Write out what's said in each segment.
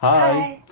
Хай.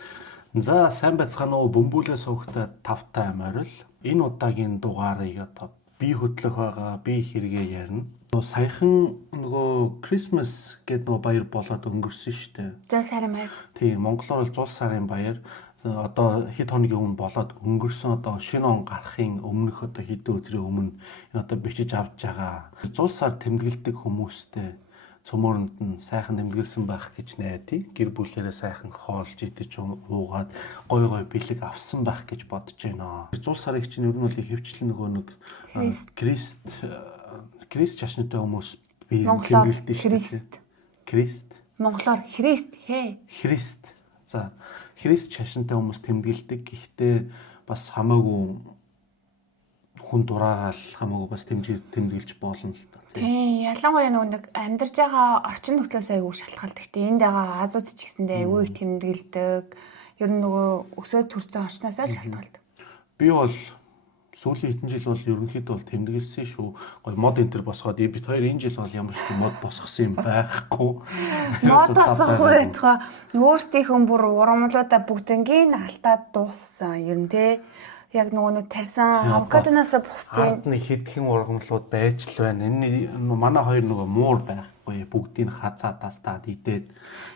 За сайн байцгаана уу бөмбөлөө суугтай тавтай морил. Энэ удаагийн дугаарыг одоо би хөтлөх байгаа. Би хэрэгээ ярина. Саяхан нөгөө Christmas гэдэг нөгөө баяр болоод өнгөрсөн шүү дээ. Зул сарын баяр. Тийм, монголоор бол зул сарын баяр. Одоо хэд хоногийн өмнө болоод өнгөрсөн одоо шинэ он гарахын өмнөх одоо хэдэн өдрийн өмнө энэ одоо бичиж авч байгаа. Зул сар тэмдэглэдэг хүмүүстэй цөмөрөнд нь сайхан тэмдэглэсэн байх гэж найдаа. Гэр бүлээрээ сайхан хоолж идэж уугаад гой бэлэг авсан байх гэж бодож байна. Зул сарыг чинь ер нь бол хөвчлэн нөгөө нэг Крист чашнатай хүмүүс бие тэмдэглэдэг шүү дээ. Крист. Монголоор Христ хээ. Христ. За, Христ чашинтай хүмүүс тэмдэглэдэг. Гэхдээ бас хамаагүй хүн дураараа хамаагүй бас тэмдэглэж болно л доо. Тийм, ялангуяа нэг амьдарч байгаа орчин нөхцлөөс айгүй шалтгаалдаг. Гэтэ энд байгаа Азууд ч гэсэндээ айгүй их тэмдэглэдэг. Ер нь нөгөө өсөөд төрсэн орчноос л шалтгаалдаг. Би бол сүүлийн хэдэн жил бол ерөнхийдөө бол тэмдэглэсэн шүү. Гой мод энтер босгоод бид хоёр энэ жил бол ямар ч мод босгосон юм байхгүй. Мод босгохгүй байтугай өөрсдийнхөө бүр урамлуудаа бүгднийг алдаад дууссан юм те. Яг нөгөө нэг тарьсан авокадоноос бусдын нэг хэдхэн ургамлууд байж л байна. Энэ манай хоёр нөгөө муур байхгүй. Бүгдийг хазаадаас таад идээд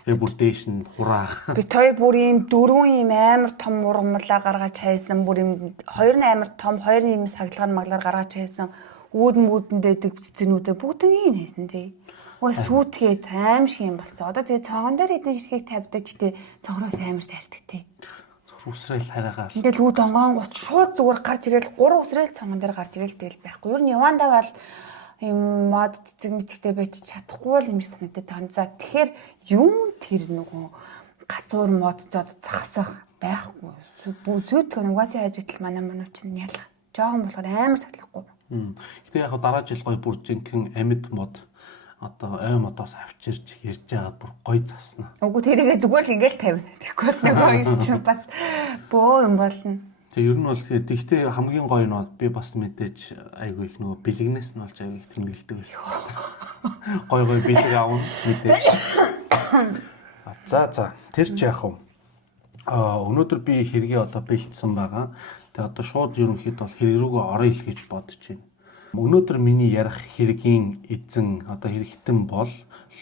бүр дээш нь хураа. Би той бүр ийм дөрвөн ийм амар том ургамлаа гаргаж хайсан. Бүр ийм хоёр нь амар том, хоёр нь ийм саглагаар гаргаж хайсан. Үүдэн дэдэг цэцэрнүүдээ бүгднийг хайсан тий. Ой сүүтгээд аим шиг юм болсон. Одоо тэгээ цогон дээр эдэн ширхгийг тавьдаг. Гэтэ цогроос амар таардаг тий. Үсрээл хараагаар. Ингээл үүд онгоон гоч шууд зүгээр гарч ирэл 3 үсрээл цонгон дээр гарч ирэл тэгэл байхгүй. Ер нь явандаа бол ийм мод цэцэг мэцэгтэй байж чадахгүй л юм шиг санагдаад байна. За тэгэхээр юм тэр нөгөө гацуур мод зод загсах байхгүй. Сүйтгэн угаасаа ажиглал манууч нь ялах. Жохон болохоор амар сатлахгүй. Гэтэ яг дараа жил гой бүр жинхэнэ амьд мод одоо ой модоос авчирч ярьж байгаад бүр гой заснаа. Үгүй тэрийгээ зүгээр л ингээл тавина. Тэгэхгүй нөгөө юм чинь бас бөө юм болно. Тэгээ ер нь бол тэгтээ хамгийн гоё нь би бас мэдээж айгүй их нөгөө бэлгнээс нь болж айгүй их тэмдэглэдэг байсан. Гой бэлэг аав мэдээж. За тэр ч яах вэ? Өнөөдөр би хэрэгээ одоо бэлдсэн байгаа. Тэгээ одоо шууд ерөнхийдөө бол хэрэг рүүгээ орё ил гэж бодож байна. Өнөөдөр миний ярих хэргийн эзэн одоо хэрэгтэн бол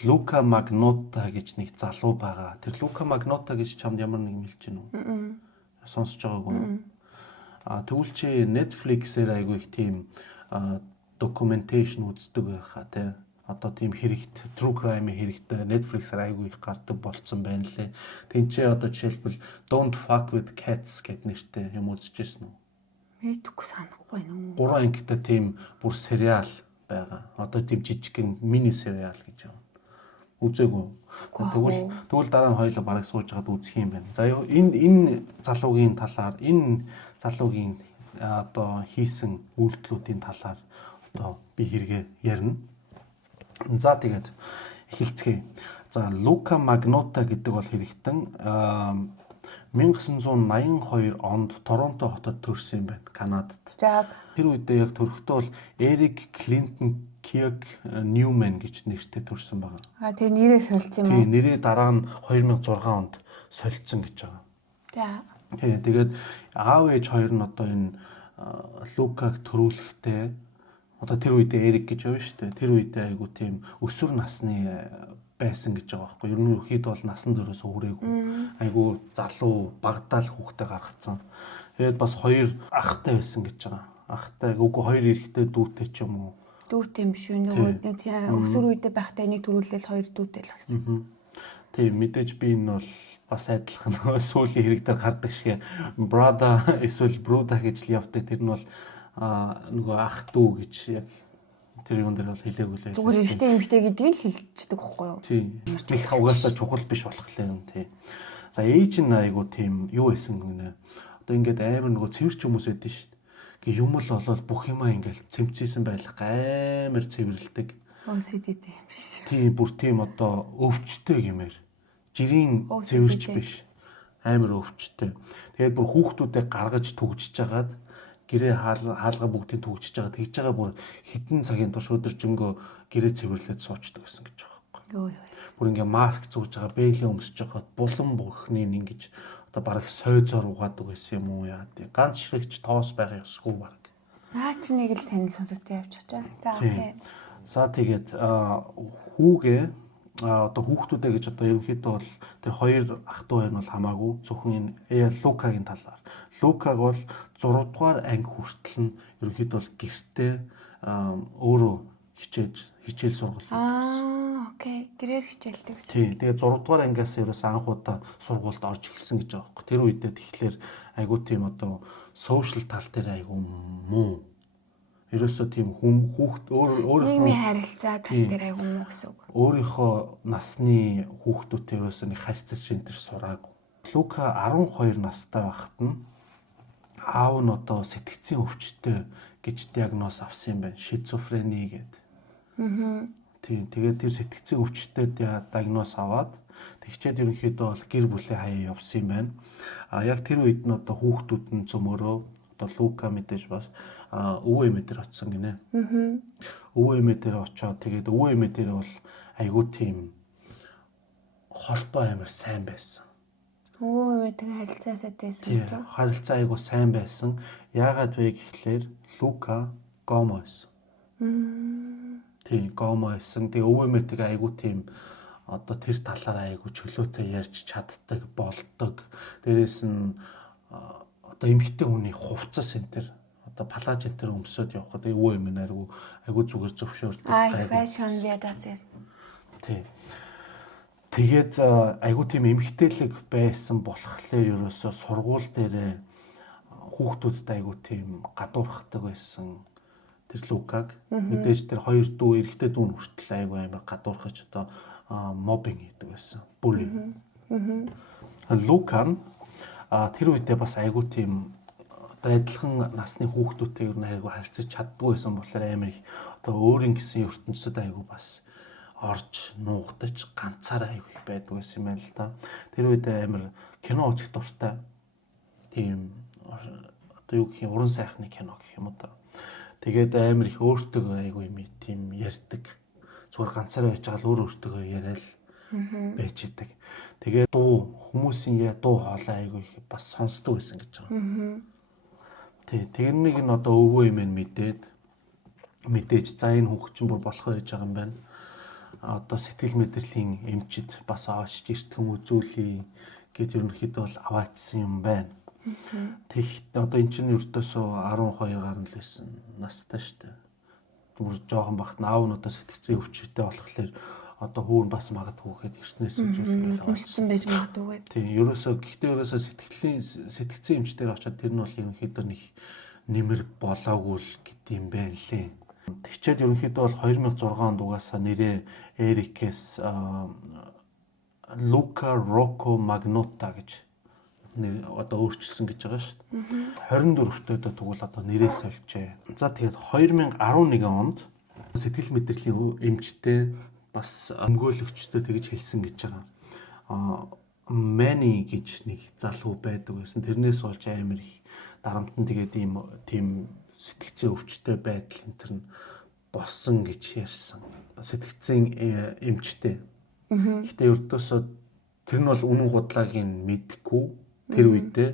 Лука Магнота гэж нэг залуу байгаа. Тэр Лука Магнота гэж чамд ямар нэг хэлж гэнэ үү? Сонсож байгаагүй. Тэгвэл чи Netflix-ээр айгүй их тийм documentation үздэг байхаа тий. Одоо тийм хэрэгт true crime хэрэгтэй Netflix-аар айгүй их гардаг болцсон байна лээ. Тинчээ одоо жишээлбэл Don't Fuck with Cats гэдэг нэртэй юм үзчихсэн үү? Мэдгүй санахгүй нүү. 3 ангитай тийм бүр сериал байгаа. Одоо тийм жижигхэн мини сериал гэж байна. Үзээгүй. Тэгвэл дараа нь хоёулаа бараг сууж хагаад үзэх юм байна. За энэ залуугийн талаар энэ залуугийн одоо хийсэн үйлдэлүүдийн талаар одоо би хэрэгээ ярина. За тэгээд эхэлцгээе. За Лука Магнота гэдэг бол хэрэгтэн 1982 онд Торонто хотод төрсэн юм байна, Канадад. За Тэр үедээ яг төрөхдөө бол Эрик Клинтон Киок Ньюман гэж нэртэй төрсэн байгаа. тэгээ нэрээ солилцсон юм уу? Тийм, нэрээ дараа нь 2006 онд солилцсон гэж байгаа. За. Тэгээд аав ээж хоёр нь одоо энэ Лукаг төрүүлэхдээ одоо тэр үедээ Эрик гэж явна шүү дээ. Тэр үедээ айгу тийм өсвөр насны байсан гэж байгаа байхгүй. Ер нь ерөөхдөө бол насан дөрөөс өөрээгүй. Айгу залуу багтаал хүүхдээ гаргацсан. Тэгээд бас хоёр ахтай байсан гэж байгаа. Ахтай үгүй хоёр эрэгтэй дүүтэй ч юм уу. Дүүтэй юм биш үү? Нөгөө тийм өсвөр үедээ байхдаа энийг төрүүлээл хоёр дүүтэй л болсон. Тийм мэдээж би энэ бол бас адилхан сүүлийн хэрэг дээр гардаг шиг brother эсвэл brother гэж л явдаг. Тэр нь бол нөгөө ах дүү гэж яг тэр юм дээр бол хэлээгүй лээ. Зүгээр эрэгтэй эмэгтэй гэдгийг л хэлчихдэг байхгүй юу? Тийм. Их угаасаа чухал биш болохоор юм тий. За ээж нь айгу тийм юу байсан гэнэ. Одоо ингээд амар нөгөө цэвэрч хүмүүс байдэн шүү дээ. Гэ юм л болол бүх юмаа ингээд цэмцсэн байх амар цэвэрлдэг. OCD юм биш. Тийм бүр тийм одоо өвчтэй гэмээр. Жирийн цэвэрч биш. Амар өвчтэй. Тэгээд бүр хүүхдүүдээ гаргаж түгжиж жагаад гэрээ хаалга бүгдийг түгжиж жагаад тэгж байгаа бүр хитэн цагийн турш өдөржингөө гэрээ цэвэрлээд суучдаг гэсэн гэж байгаа байхгүй. бүр ингээ маск зүүж байгаа, бэлээ өмсөж байгаа булан бүхний ингэж одоо бараг сой зор угаадаг байсан юм уу яа. Ганц ширэгч тоос байх ёсгүй баг. Наа чи нэг л тань сонсогдсон явж байгаа. За окей. За тэгээд хүүгээ одоо хүүхдүүдээ гэж одоо ерөнхийдөө бол тэр хоёр ах トゥ хоёр нь бол хамаагүй зөвхөн энэ Лукагийн талаар. Лукаг бол 6 дугаар анги хүртэл нь ерөнхийдөө бол гэртээ өөрөө хичээл сургал. Окей. Гэрээр хичээлдэг гэсэн. Тийм. Тэгээд 6 дугаар ангиас ерөөс анх удаа сургуульд орж эхэлсэн гэж байгаа байхгүй. Тэр үедээ тэгэхээр айгуу тийм одоо сошиал тал дээр айгуу муу. Ерөөсөө тийм хүүхд өөрийнхөө нийгмийн харилцаа тал дээр айгуу муу гэсэн үг. Өөрийнхөө насны хүүхдүүдтэй ерөөсөө нэг харьцаж энэ сураагүй. Лука 12 настай байхад нь аав нь одоо сэтгцийн өвчтөй гэж диагноз авсан юм байна. Шизофрени гэдэг. Тийм. Тэгээд тэр сэтгцийн өвчтөй диагноз аваад тэгчээд ерөнхийдөө бол гэр бүлийн хаяа явсан юм байна. Яг тэр үед нь одоо хүүхдүүд нь зөмөрөө одоо Лука мэдээж бас өвөө эмээ дээр очсон гинэ. Өвөө эмээ дээр очоод тэгээд өвөө эмээ дээр бол айгүй тийм холбоо амар сайн байсан. Өвөө эмээтэй харилцаасаа дээсэн. Харилцаа айгүй сайн байсан. Яагаад вэ гэхлээр Лука гомо байсан. Тийм гомо байсан. Тэгээ өвөө эмээтэйгээ айгүй тийм одоо тэр талаараа айгүй чөлөөтэй ярьж чаддаг, болдог. Дээрээс нь одоо эмэгтэй хүний хувцас энэ төр одоо палаж энэ төр өмсөд явхад өвөө эмээ айгүй зүгээр зөвшөөрдөг. Фэшн ядаас. Тийм. Тэгээд айгүй тийм эмэгтэйлэг байсан болохоор ерөөсөө сургууль дээрээ хүүхдүүдэд айгүй тийм гадуурхдаг байсан. Тэр Лукаг мэдээж тэр хоёр дүү эрэгтэй дүү хүртэл айгүй амар гадуурхаж одоо мобинг хийдэг байсан. Бүли. Лукан тэр үедээ бас айгүй тийм одоо адилхан насны хүүхдүүдтэй ер нь айгүй харьцаж чаддгүй байсан болохоор амар их одоо өөрийн гэсэн ертөнцид айгүй бас орж нуугдаж ганцаараа айгүй их байдаг байсан юм байна л да. Тэр үедээ амар кино үзэх дуртай. Тийм одоо юу гэх юм уран сайхны кино гэх юм уу да. Тэгээд амар их өөртөө айгүй юм тийм ярьдаг. Зүгээр ганцаараа байж байгаа л өөртөө яриад байж идэг. Тэгээд дуу хүмүүсийн дуу хоолой айгүй их бас сонсдог байсан гэж байгаа. Тэр нэг нь одоо өвөө юм мэдээж за энэ хүүхд чинь бүр болох байж байгаа юм байна. Одоо сэтгэл мэдрэлийн эмчид бас аваач эртхэн үзүүлээ гэд ерөнхийдөө бол аваачсан юм байна. Тэгт одоо эн чинь ердөөсөө 12 гарна л байсан настай шүү дээ. Бүр жоохон бахт аав нь одоо сэтгцэн өвчтэй болохоор одоо хүүн бас магадгүй гэхэд эртнээс үзүүлэх өмссөн байж магадгүй. Тийм ерөөсөө сэтгцэн эмч дээр очиод тэр нь бол ерөнхийдөө нэг нэмэр болоогүй л гэдэм байх лээ. Тэгчээд ерөнхийдөө бол 2006 онд угаасаа нэрээ Эрикээс Лука Роко Магнота гэж одоо өөрчилсөн гэж байгаа шүү дээ. 24-т тэгвэл одоо нэрээ солжээ. За тэгээд 2011 онд сэтгэл мэдрэлийн эмчтэй бас өмгөөлөгчтэй тэгж хэлсэн гэж байгаа. Мэни гэж нэг залуу байдаг байсан. Тэрнээс болж амар их дарамтан тэгээд тийм сэтгцэн өвчтэй байдал энэ төр нь болсон гэж ярьсан. Сэтгцэн эмчтэй. Гэхдээ ердөөсөө тэр нь бол үнэн худлааг нь мэдгүй тэр үедээ.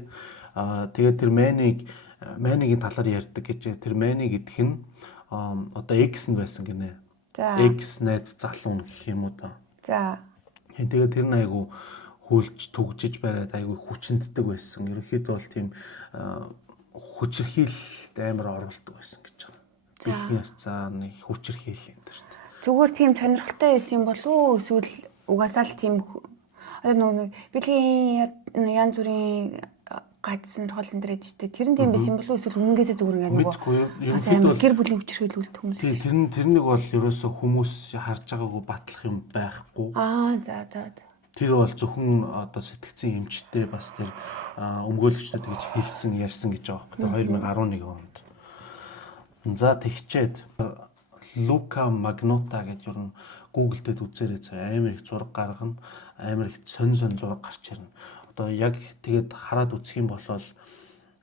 Тэгээд тэр Мэнигийн талаар ярьдаг гэж тэр Мэни гэдг нь одоо X нь байсан гинэ. X найз залуу гэх юм уу да. За. Тэгээд тэр нь айгу хүлж түгжиж бариад айгу хүчнэддэг байсан. Ерөнхийдөө бол тийм хүчирхийлэлд амар оролдог байсан гэж байна. Дэлхийн харьцаа нэг хүчирхийлэл энэ төр. Зүгээр тийм сонирхолтой байсан болов уу? Эсвэл угаасаа л тийм нөгөө бэлгийн янз бүрийн гаж сонирхол энэ дэр ээжтэй тэр нь тийм байсан болов уу? Эсвэл өмнөөсөө зүгээр ингээ нөгөө гэр бүлийн хүчирхийлүүлдэг хүмүүс. Тийм тэрнийг бол ерөөсөө хүмүүс харж байгаагүй батлах юм байхгүй. За. Тэр бол зөвхөн одоо сэтгцэн эмчтэй бас тэр өмгөөлөгчдөд гэж хэлсэн ярьсан гэж байгаа байхгүй 2011 онд. За тэгчээд Лука Магнота гэж ер нь Google дээр үзээрэй амар их зураг гаргана, амар их сонь зураг гарч ирнэ. Одоо яг тэгээд хараад үзэх юм бол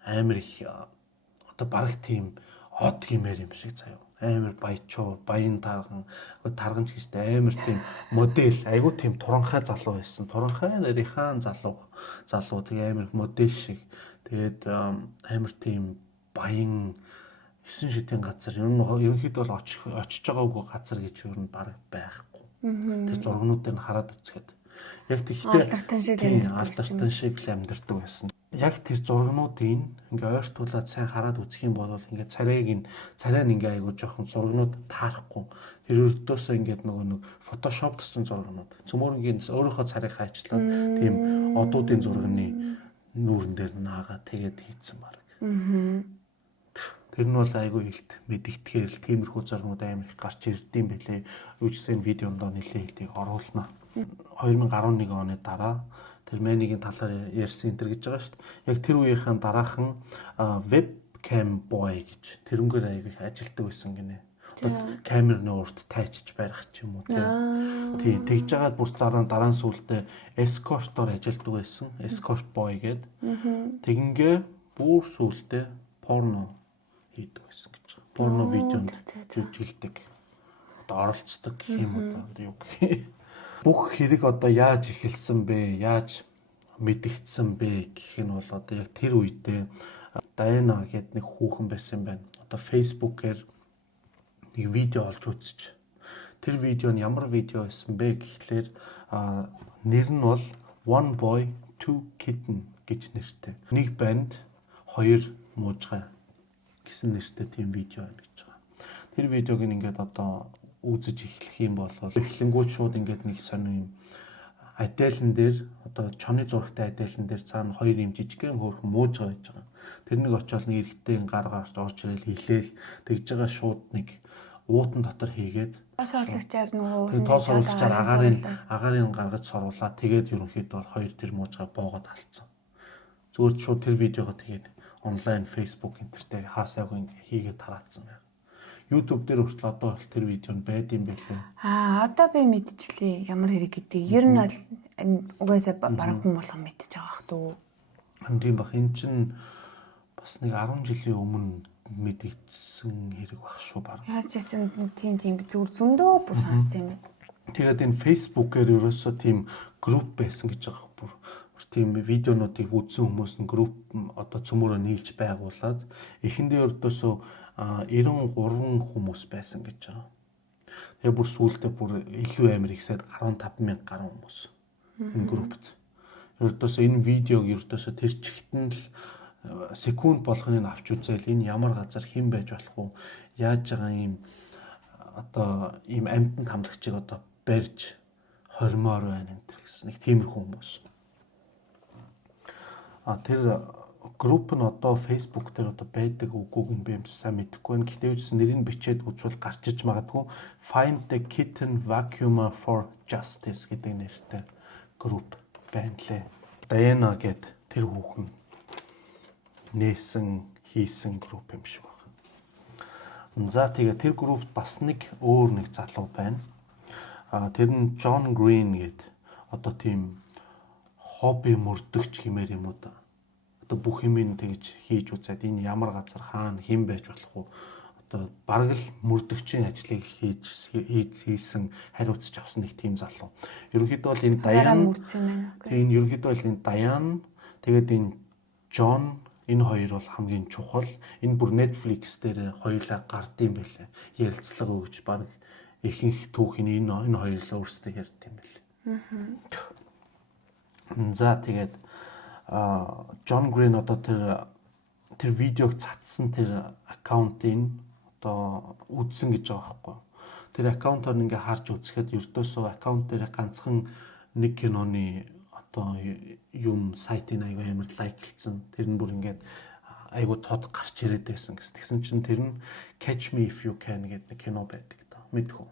амар их одоо бараг тийм од гимээр юм шиг заяа. амар баячуу, баян тарган ч гэжтэй амар тийм модель, айгуу тийм туранхай залуу байсан. Туранхай нарийнхан залуу тэгээ амар модель шиг. Тэгээд амар тийм баян 9 шидийн газар ерөнхийдөө бол очиж байгаагүй газар гэж ер нь баг байхгүй. Тэр зургнуудыг хараад үзэхэд яг тэгтээ алдартай шиг л амьдэрдэг байсан. Яг тэр зургнуудын ингээ ойртуулаад сайн хараад үзэх юм бол ингээ царайг ингээ айгуу жоохон зургнууд таарахгүй. Тэр өрдөөсөө ингээ нэг фотошоп гэсэн зургнууд. Цөмөрөнгийн өөрийнхөө царайг хайчлаад тийм одуудын зурганы нүүрэн дээр наагаад тэгээд хийцэн баг. Тэр нь бол айгүй илт мэдгэтгэхээр л тиймэрхүү зургнууд амар их гарч ирдэм байлээ. Үүчсэн видеонд нэлээд илтийг оруулна. 2011 оны дараа тэр мэнигийн талаар ярьсан энэ гэж байгаа шүү дээ. Яг тэр үеийнхэн дараахан webcam boy гэж тэрнгээр аяг их ажилтдаг байсан гинэ. Одоо камерны урд тайчж барих ч юм уу тийм. Тэгж жагаад бүр дараа нь сүултээ escort-оор ажилтдаг байсан. Escort boy гээд. Тэгингээ бүр сүултээ порно хийдэг байсан гэж байна. Порно видеонд жүжиглдэг. Одоо оролцдог гэх юм уу юу гэх. Бүх хэрэг одоо яаж эхэлсэн бэ? Яаж мэдэгдсэн бэ гэх нь бол одоо яг тэр үедээ Дайна гэдэг нэг хүүхэн байсан юм байна. Одоо Facebook-ээр нэг видео олж үзчих. Тэр видео нь ямар видео байсан бэ гэхлээр нэр нь бол One Boy Two Kitten гэж нэртэй. Нэг банд, хоёр муужгай гэсэн нэртэй тийм видео байна гэж байгаа. Тэр видеог ингээд одоо үзэж эхлэх юм бол эхлэнгүүт шууд ингээд нэг сонир юм адайлан дээр одоо чоны зурагтай адайлан дээр цаана хоёр юм жижигхэн хөөрхөн муужгаа байж байгаа. Тэрнийг очиод нэг эрэгтэй гар гарч орж ирэл хилээл тэгж байгаа шууд нэг уутан дотор хийгээд тоос оруулагчаар нөгөө тоос оруулагчаар агаарыг гаргаж соруулаад тэгээд ерөнхийдөө бол хоёр тэр муужгаа боогод алдсан. Зүгээр шууд тэр видеогоо тэгээд онлайн Facebook интернетээр хаасаагүй хийгээд тараацсан байна. YouTube дээр хүртэл одоо бол тэр видео нь байд юм байлээ. Одоо би мэдчихлээ ямар хэрэг гэдгийг. Ер нь бол угаасаа бараг хүн болгон мэдчихэж байгаа бах дүү. Тийм бах энэ чинь бас нэг 10 жилийн өмнө мэдэгдсэн хэрэг баг шүү баг. Яаж ийсэн тийм зүгээр зөндөө бүр сонссон юм байна. Тэгээд энэ Facebook-ээр ерөөсөө тийм групп байсан гэж байгаа бүр тийм видеонуудыг үзсэн хүмүүс нь групп одоо цөмөрөө нийлж байгуулад эхэндээ өрдөөсөө 93 хүмүүс байсан гэж байгаа. Тэгээ бүр сүүлдээ бүр илүү амар ихсээд 15,000 гаруй хүмүүс энэ группт. Ердөөсөө энэ видеог ердөөсөө тэр чигтэн л секунд болгоныг авч үзээл энэ ямар газар хэн байж болох уу? Яаж байгаа юм одоо ийм амьтанд хамлагчийг одоо барьж хормоор байна энэ гэсэн нэг тиймэрхүү хүмүүс. Тэр групп нь одоо Facebook дээр одоо байдаг үгүйг нь би юм сайн мэдэхгүй байна. Гэхдээ үуч нэрийг бичээд үзвэл гарч иж магадгүй Find the Kitten Vacuumer for Justice гэдэг нэртэй групп байна лээ. Дайна гэдэг тэр хүүхэн нээсэн хийсэн групп юм шиг байна. За тэгээ тэр группт бас нэг өөр нэг залуу байна. Тэр нь John Green гэдэг одоо тийм хобби мөрдөгч гэмээр юм уу да. Одоо бүх юмыг тэгж хийж үзээд энэ ямар газар хаана хэн байж болох уу? Одоо бараг л мөрдөгчийн ажлыг хийсэн хариуцж авсан нэг тийм залуу. Ерөнхийдөө бол энэ Даян ерөнхийдөө бол энэ Даян тэгээд энэ John энэ хоёр бол хамгийн чухал. Энэ бүр Netflix дээр хоёулаа гардыг байлаа. Ярилцлага өгч баг ихэнх түүхийн энэ хоёулаа өөрсдөө ярьд юм байлаа. За тэгээд John Green одоо тэр видеог цацсан тэр аккаунтыг одоо үзсэн гэж байгаа байхгүй. Тэр аккаунтаар ингээ харж үзэхэд ердөөсөө аккаунт дээр ганцхан нэг киноны одоо юм сайтын аягүй амар лайклцсан. Тэр нь бүр ингээд аягүй тод гарч ирээд байсан гэсэн. Тэгсэн чинь тэр нь Catch Me If You Can гэдэг кино байдаг та. Мэдхүү.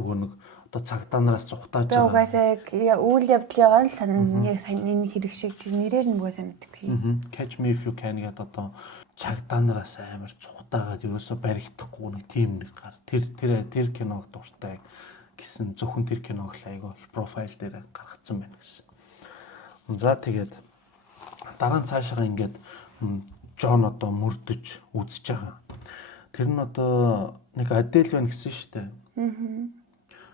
Нөгөө нэг одоо цагдаа нараас цухтааж байгаа. Угаасаа үйл явдлын л яг сайн энэ хэрэг шиг нэрээр нь угаасаа мэдгүй. Catch Me If You Can гэдэг одоо цагдаа нараас амар цухтаагаад ерөөсөө баригдахгүй нэг тим нэг гар. Тэр киног дуртай гэсэн зөвхөн тэр киног л айгаа профайл дээр гаргацсан байна гэсэн. За тэгээд дараа нь цаашаа ингээд Джон одоо мөрдөж үзэж байгаа. Тэр нь одоо нэг Адель байна гэсэн шүү дээ.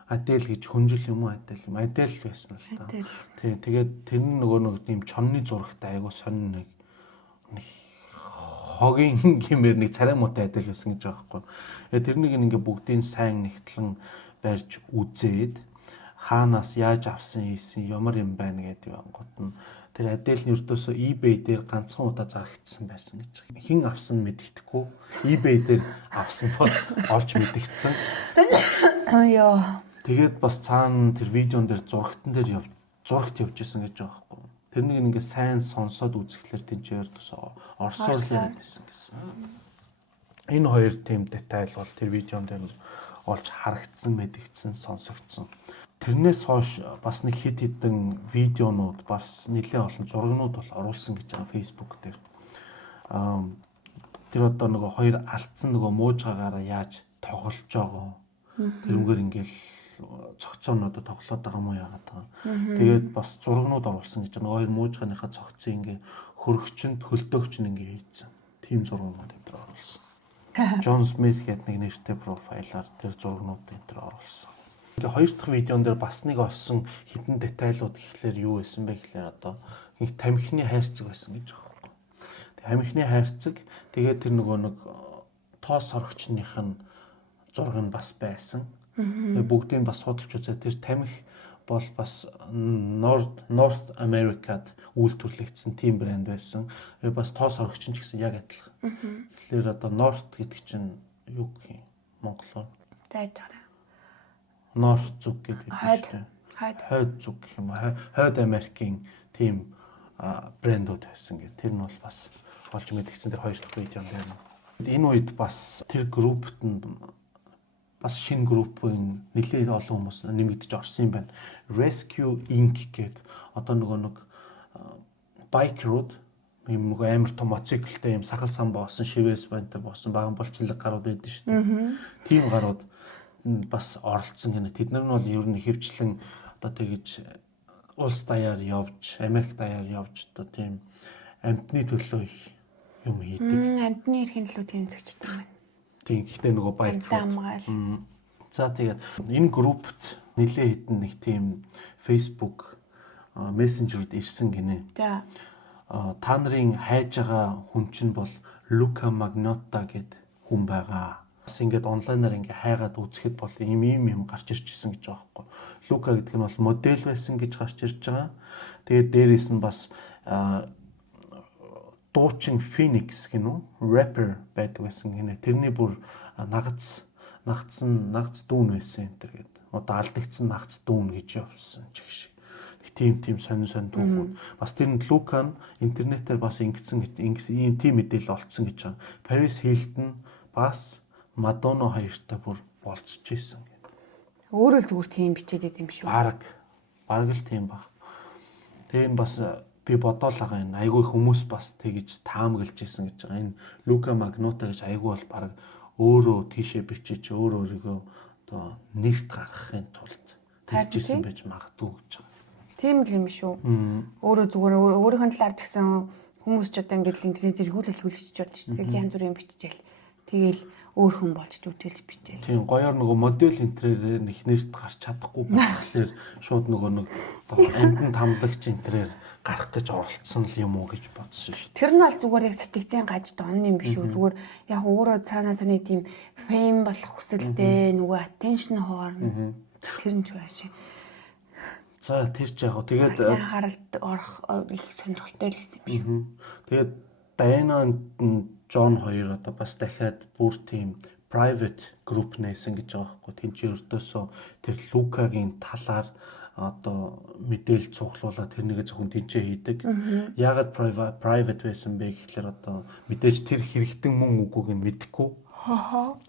Адель гэж хүнжил юм уу Адель юм. Адель байсан л та. Тий, тэгээд тэр нь нөгөө нэг тийм чонны зурагтай айгуу сонин нэг хогийн гимээр нэг царай муутай Адель байсан гэж байгаа байхгүй. Тэрнийг ингээ бүгдийн сайн нэгтлэн барьж үзээд хаанаас яаж авсан ийсэн ямар юм байна гэдэг ангууд нь тэр Адель-ийн өрдөөсөө eBay дээр ганцхан удаа зарагдсан байсан гэж. Хэн авсан мэддэхгүй. eBay дээр авсан бол олж мэдэгдсэн. Йоо. Тэгээд бас цаана тэр видеон дээр зурагт явж исэн гэж байгаа байхгүй. Тэрнийг ингээ сайн сонсоод үзэхлээр тэнцээр тус орсоор л байсан гэсэн. Энэ хоёр тийм детайл бол тэр видеон дээр олж харагдсан, мэдэгдсэн, сонсогдсон. Тэрнээс хойш бас нэг хэд хэдэн видеонууд бас нэлээд олон зурагнууд бол оруулсан гэж байгаа Facebook дээр. Тэр одоо нөгөө хоёр алдсан нөгөө муужгаагаараа яаж тоглож байгаа. Тэрнгээр ингээл цогцоонуудад тоглоод байгаа юм уу яагаад байгаа. Тэгээд бас зурагнууд оруулсан гэж нөгөө хоёр муужгааныхаа цогцоо ингээ хөргөчөнд хөлдөөгч нь ингээ хийцэн. Тим зурагнууд энэ төр оруулсан. John Smith гэдэг нэг нэртэй профайлаар тэр зурагнууд энэ төр оруулсан. Тэгээ хоёр дахь видеон дээр бас нэг олсон хідэн детайлууд ихлээр юу байсан бэ гэхлээр одоо нэг тамхины хайрцаг байсан гэж байгаа юм. Тэгээ тамхины хайрцаг тэгээд тэр нөгөө нэг тоос орогчных нь зураг нь бас байсан. Тэгээ бүгдийг бас судалж үзээ тэр тамхи бол бас North Americад үйлдвэрлэгдсэн тийм брэнд байсан. Тэгээ бас тоос орогч нь ч гэсэн яг адилхан. Тэгэхээр одоо North гэдэг чинь юу гэх юм Монголоор? Зайж байгаа. North зүг гэдэг чинь. Хойд зүг гэх юм уу? Хойд Америкийн тийм брэндүүд байсан гэх. Тэр нь бол бас олж мэдгдсэн тэр хоёр дахь видеон дээр. Энэ үед бас тэр группт нь бас шинэ группын нэлээд олон хүмүүс нэмэгдэж орсон юм байна. Rescue Inc гэдэг одоо нөгөө нэг bike road юм нөгөө амар том мотоциклтэй юм сахал сан боосон шивээс бантай боосон баган болчлог гарууд байдаг шүү дээ. Тийм гарууд бас оролцсон гэнэ. Тэд нар нь бол ер нь хэвчлэн одоо тэгэж улс даяар явж, Америк даяар явж одоо тийм амтны төлөө их юм хийдэг. Амтны эрхийн төлөө тэмцэгчтэй юм байна. Тийм гэхдээ нөгөө баяр. За тэгээд энэ группт нэлээд хэдэн нэг тийм Facebook мессенжерүүд ирсэн гинэ. За. Та нарын хайж байгаа хүн чинь бол Luca Magnotta гэд хүн байгаа. Бас ингээд онлайнаар ингээ хайгаад үзэхэд бол юм гарч ирж исэн гэж байгаа байхгүй. Luca гэдэг нь бол модель байсан гэж гарч ирж байгаа. Тэгээд дээрээс нь бас дуучин Phoenix гинүү rapper байдаг байсан гинэ. Тэрний бүр нагц дүүн байсан энэ төр гэдэг. Одоо алдагдсан нагц дүүн гэж явсан ч гэх шиг. Тийм сонин дүүнүүд. Бас тэр нь Luca нь интернетээр бас ингэсэн ийм тийм мэдээлэл олцсон гэж байгаа. Paris Hilton бас Madonna хоёртой бүр болцож ийсэн гэдэг. Өөрөө л зүгээр тийм бичээд идэм шүү. Бараг л тийм баг. Тэгээ энэ бас би бодоолаа энэ айгүй хүмүүс бас тэгж таамаглаж ийсэн гэж байгаа. Энэ Luca Magnotta гэж айгүй бол бараг өөрөө тийшээ бичиж өөрийгөө одоо нэрт гаргахын тулд тэгжсэн байж магадгүй гэж байгаа. Тийм л юм шүү. Өөрөө зүгээр өөрийнхөө талаар ч гэсэн хүмүүс ч одоо ингээд интернетээр хүлээлж чад чинь янз бүрийн биччихэл тэгэл өөр хүн болчих үтэлж бичээл. Тийм гоёор нөгөө модель энтрээр нэг нэрт гарч чадахгүй болохоор шууд нөгөө нэг амтан тамлагч энтрээр гарах гэж оролцсон л юм уу гэж бодсон шүү. Тэр нь бол зүгээр яг сэтгцийн гаж дон юм биш үү. Зүгээр яг өөрөө цаанаасаа нэг тийм фейм болох хүсэлтэй нөгөө attention хоорно. Тэр нь ч байшаа. За тэр ч яг тэгээд харалт орох их сонирхолтой л гэсэн юм шүү. Тэгээд Diana John хоёр одоо бас дахиад бүр тийм private group нээсэн гэж байгаа байхгүй. Тэнцээ өрдөөсөө тэр Luca-гийн талаар одоо мэдээлэл цуглуулаад тэрнийг зөвхөн тэнцээ хийдэг. Яагаад private байсан бэ гэхэлэр одоо мэдээж тэр хэрэгтэн мөн үгүйг нь мэдэхгүй.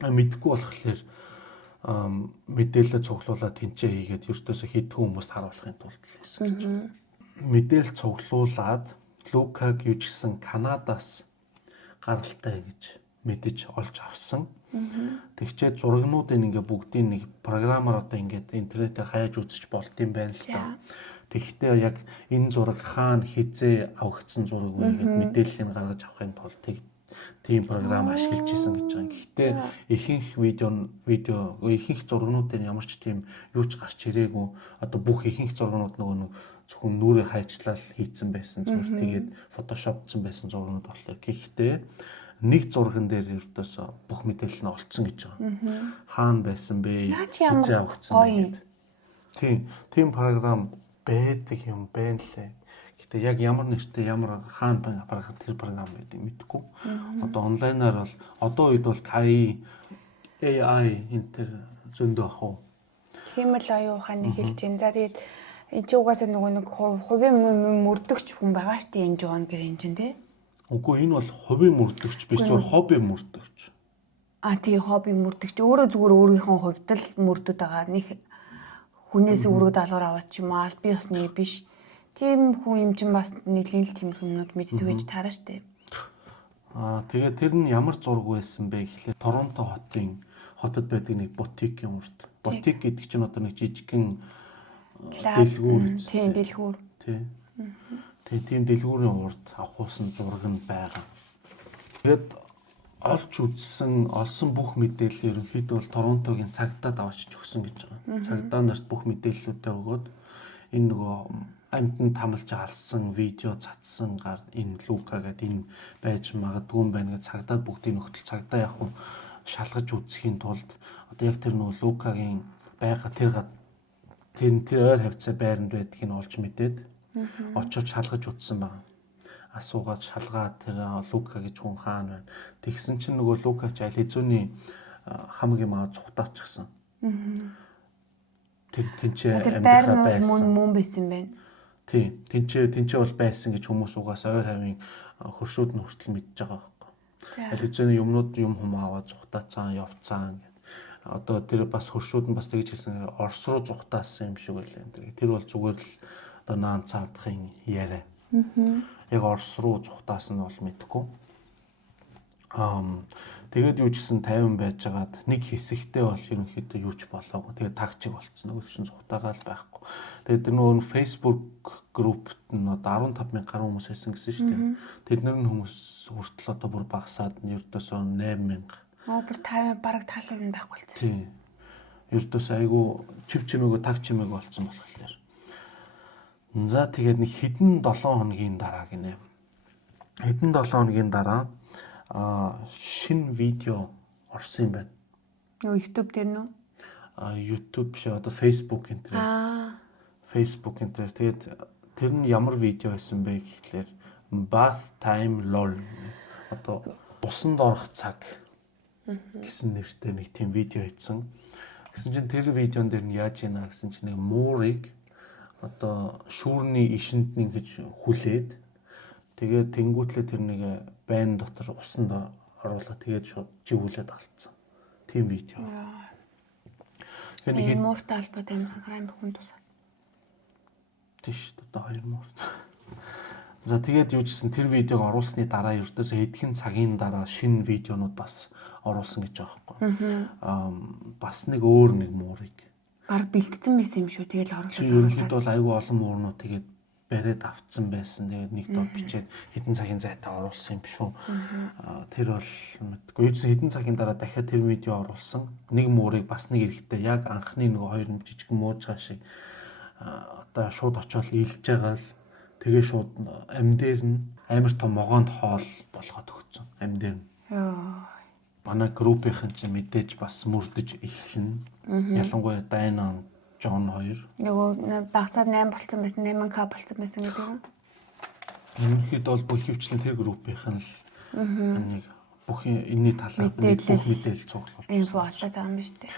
Мэдэхгүй болохоор мэдээлэл цуглуулаад тэнцээ хийгээд өртөөсөө хэдхэн хүмүүст харуулахын тулд хийсэн гэж. Мэдээлэл цуглуулад Luca-г юу ч гэсэн Канадаас гаралтай гэж мэдэж олж авсан. Тэгчээд зурагнуудыг ингээ бүгдийг нэг програмаар одоо ингээд интернетээр хаяж үзэж болт юм байна л да. Тэгэхдээ яг энэ зураг хаана хизээ авагдсан зураг вэ гэдээ мэдээллийг гаргаж авахын тулд тийм програм ашиглаж исэн гэж байгаа. Гэхдээ ихэнх ихэнх зургнуудын ямар ч тийм юу ч гарч ирээгүй. Одоо бүх ихэнх зургнууд нөгөө зөвхөн нүрээ хайчлал хийцэн байсан зүгээр тэгээд фотошопцсон байсан зургнууд болохоор гэхдээ нэг зурган дээр ердөөсөө бүх мэдээлэл нь олцсон гэж байгаа. Хаана байсан бэ? Хизээ авагдсан бэ? Тийм програм байдаг юм байна лээ. Гэтэ яг ямар нэртэй ямар хаана програм тэр програм байдгийг мэдэхгүй. Одоо онлайнаар бол одоо үед бол KI AI энэ төр зөндөө ах уу. Тийм л аюу ухааны хэлж байна. За тэгээд энэ ч угаасаа нөгөө нэг хувийн мөрдөгч хүн байгаа штеп энэ жоон гэр энэ чинь тий. Үгүй энэ бол хувийн мөрдөгч биш зүгээр хобби мөрдөгч. Тий хобби мөрдөгч өөрөө зүгээр өөрийнхөө хувьд л мөрдөд байгаа. Нэг хүнээс өргөд алгаар аваад ч юм аа аль бие усны биш. Тийм хүн юм чинь бас нэлийн л тиймэрхүү юмнууд мэддэг гэж таараа штеп. Тэгээд тэр нь ямар зураг байсан бэ гэхлээр Торонто хотод байдаг нэг бутикийн урд. Бутик гэдэг чинь одоо нэг жижигхэн дэлгүүр. Тийм дэлгүүр. Тийм дэлгүүрийн урд авахсан зураг нь байгаа. Тэгээд олсон бүх мэдээлэл ерөнхийдөө бол Торонтогийн цагдаад авчиж өгсөн гэж байгаа. Цагдаа нарт бүх мэдээллүүдээ өгөөд энэ нөгөө амтнд тамалж алсан видео цацсан гар энэ Лука гэдэг энэ байж магадгүй юм байна гэж цагдаад бүгдийг нөхтөл цагдаа яг уу шалгаж үзэхийн тулд одоо яг тэр нөгөө Лукагийн байгаа тэр ойр хавцаа байранд байдгийг нь олж мэдээд очиж шалгаж үзсэн байна. Асуугаад шалгаад тэр Лука гэж хүн хаана байна. Тэгсэн чинь нөгөө Лука ч аль хэзүүний хамаг юм зүхтаачихсан. Тэр тэнцээ амьдрахаа байсан. Мөн байсан байна. Тийм. Тэнцээ бол байсан гэж хүмүүс угаасаа ойр хавийн хөршүүд нь хүртэл мэдж байгаа байхгүй. Аль хэзээний юм аваад зүхтаацсан, явцсан гэдэг. Одоо тэр бас хөршүүд нь бас тэгж хэлсэн Орос руу зүхтаасан юм шиг байлаа. Тэр бол зүгээр л одоо наан цаадахын яриа. Яг Орос руу зүхтаасан нь бол мэдэхгүй. Тэгээд юу ч гэсэн 50 байжгаад нэг хэсэгтээ бол ерөнхийдөө юу ч болоогүй. Тэгээд тагчиг болцсон. Нөгөө чинь зүхтаагаал байхгүй. Тэгээд тэр нөгөө Facebook группт нь одоо 15,000 гаруй хүмүүс байсан гэсэн шүү дээ. Тэднэр нь хүмүүс хүртэл одоо бүр багасаад ердөөсөө 8,000. Бүр 50 бараг таалал нь байхгүй болсон. Тийм. Ердөөсөө айгүй чимээгөө таг чимээг болцсон болохоор. За тэгээд нэг хэдэн 7 хоногийн дараа гинэ. Хэдэн 7 хоногийн дараа шинэ видео орсон юм байна. YouTube дээр нөө? YouTube биш одоо Facebook энэ. Facebook энэ. Тэгээд тэр нь ямар видео байсан бэ гэхлээр bath time lol одоо усанд орох цаг гэсэн нэртэй нэг тийм видео хийсэн. Гэсэн чинь тэр видеон дээр нь яаж ийна гэсэн чинь нэг муурыг одоо шүүрний ишинд нь ингэж хүлээд тэгээд тэнгуүтлээ тэр нэг байн дотор усанд оруулаад тэгээд шууд живүүлээд алдсан. Тийм видео. Энэ мууртай албатай амар хүн тусаад. Тийш одоо 2 муурт. За тэгээд юу гэсэн тэр видеог оруулсны дараа ердөөсөө хэдхэн цагийн дараа шинэ видеонууд бас оруулсан гэж байгаа байхгүй. Бас нэг өөр нэг муурыг баг бэлдсэн байсан юм шүү. Тэгэл оруулаад. Ерөнхийдөө бол айгүй олон муурнууд тэгээд бариад авцсан байсан. Тэгээд нэг доо бичээд хэдэн цагийн зайтай оруулсан юм шүү. Тэр бол мэдгүй. Юу гэсэн хэдэн цагийн дараа дахиад тэр видео оруулсан. Нэг муурыг бас нэг эрэхтэй яг анхны нөгөө хоёр жижиг мууж байгаа шиг одоо шууд очиод илж байгаа л тэгээ шууд ам дээр нь амар том могоонд хоол болгоод өгсөн. Ам дээр нь. Манай группийнхэн чинь мэдээж бас мөрдөж эхэлнэ. Ялангуяа Дайна, Жон хоёр. Нөгөө багцаад 8 болцсон байсан, 8K болцсон байсан гэдэг юм. Ерөнхийдөө бол бүх хөвчлэн тэр группийнхэн л нэг бүх энэний талаар бүх мэдээлэл цуглуулж байна. Энэ болоод байгаа юм шүү дээ.